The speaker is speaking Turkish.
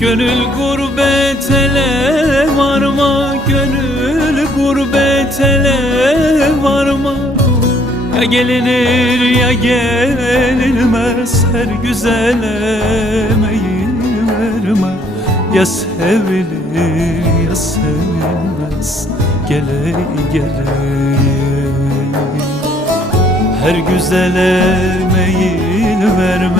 Gönül gurbet ele varma Gönül gurbet ele varma. Ya gelinir ya gelinmez Her güzel meyil verme. Ya sevilir ya sevilmez Gele gele. Her güzel meyil verme.